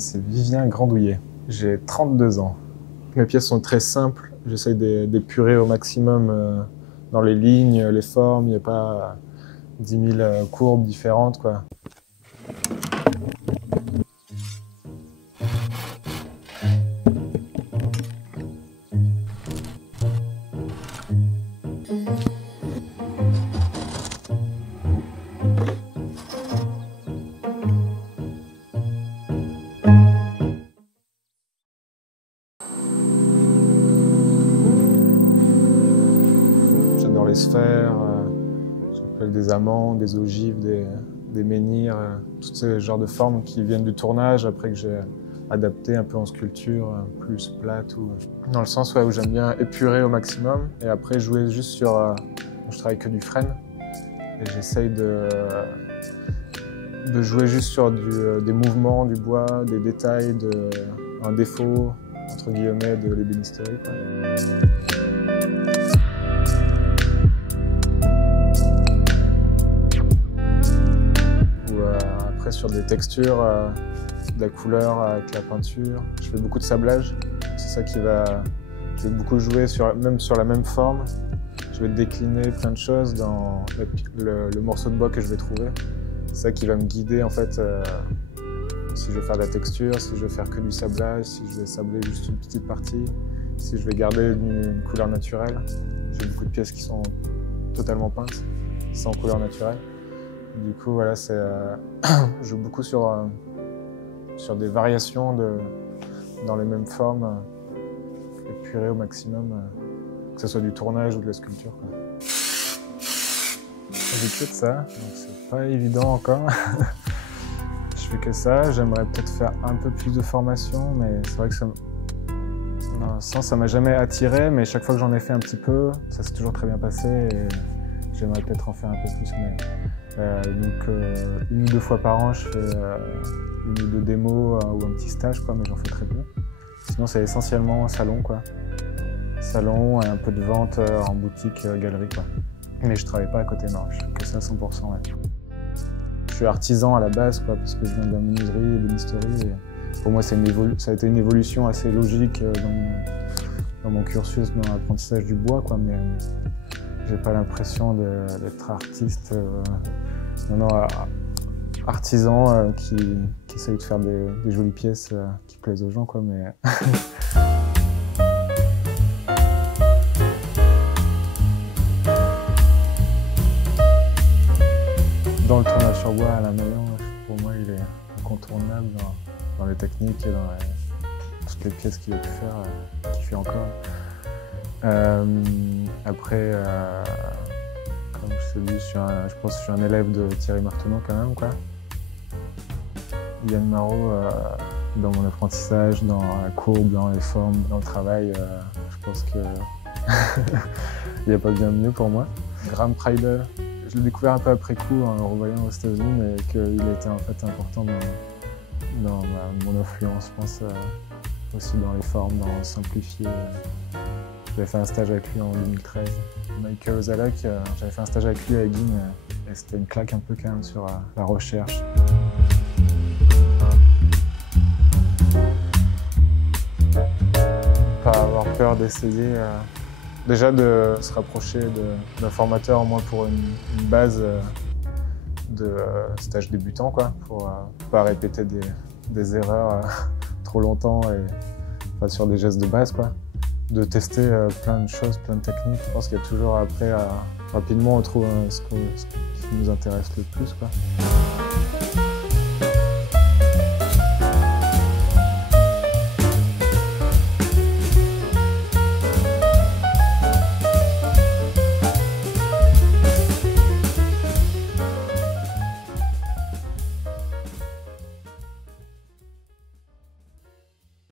C'est Vivien Grandouillet, j'ai 32 ans. Mes pièces sont très simples, j'essaye d'épurer au maximum dans les lignes, les formes, il n'y a pas 10 000 courbes différentes, quoi. J'adore les sphères, j'appelle des amants, des ogives, des menhirs, tous ces genres de formes qui viennent du tournage après que j'ai adapté un peu en sculpture, plus plate, ou dans le sens où j'aime bien épurer au maximum et après jouer juste sur... je travaille que du frêne et j'essaye de jouer juste sur des mouvements du bois, des détails, un défaut, entre guillemets, de l'ébénisterie, quoi. Après sur des textures, de la couleur avec la peinture. Je fais beaucoup de sablage, c'est ça qui va... Je vais beaucoup jouer même sur la même forme. Je vais décliner plein de choses dans le morceau de bois que je vais trouver. C'est ça qui va me guider en fait, si je vais faire de la texture, si je vais faire que du sablage, si je vais sabler juste une petite partie, si je vais garder une couleur naturelle. J'ai beaucoup de pièces qui sont totalement peintes, sans couleur naturelle. Du coup, voilà, je joue beaucoup sur des variations dans les mêmes formes, épurées au maximum, que ce soit du tournage ou de la sculpture, quoi. J'ai que de ça, donc c'est pas évident encore. Je fais que ça, j'aimerais peut-être faire un peu plus de formation, mais c'est vrai que ça m'a jamais attiré, mais chaque fois que j'en ai fait un petit peu, ça s'est toujours très bien passé et j'aimerais peut-être en faire un peu plus. Donc 1 ou 2 fois par an, je fais 1 ou 2 démos ou un petit stage, quoi, mais j'en fais très peu. Sinon, c'est essentiellement salon, quoi. Salon et un peu de vente en boutique, galerie, quoi. Mais je travaille pas à côté, non, je fais que ça à 100%, ouais. Je suis artisan à la base, quoi, parce que je viens de la menuiserie et de l'ébénisterie. Et pour moi, ça a été une évolution assez logique dans mon cursus, dans l'apprentissage du bois, quoi, mais j'ai pas l'impression d'être artiste. Non, artisan qui essaye de faire des jolies pièces qui plaisent aux gens, quoi, mais... Dans le tournage sur bois à la Maillan, pour moi, il est incontournable dans les techniques et dans toutes les pièces qu'il a pu faire, qu'il fait encore. Après, comme je te dis, je pense que je suis un élève de Thierry Martenon quand même, quoi. Yann Marot, dans mon apprentissage, dans la courbe, dans les formes, dans le travail, je pense qu'il n'y a pas bien mieux pour moi. Graham Preider, je l'ai découvert un peu après coup en le revoyant aux États-Unis, mais qu'il était en fait important dans mon influence, je pense, aussi dans les formes, dans simplifier. J'avais fait un stage avec lui en 2013. Michael Ozalak, j'avais fait un stage avec lui à Eguin et c'était une claque un peu quand même sur la recherche. Pas avoir peur d'essayer, déjà de se rapprocher d'un formateur, au moins pour une base de stage débutant, quoi, pour pas répéter des erreurs trop longtemps et pas sur des gestes de base, quoi. De tester plein de choses, plein de techniques. Je pense qu'il y a toujours après, rapidement on trouve ce qui nous intéresse le plus, quoi.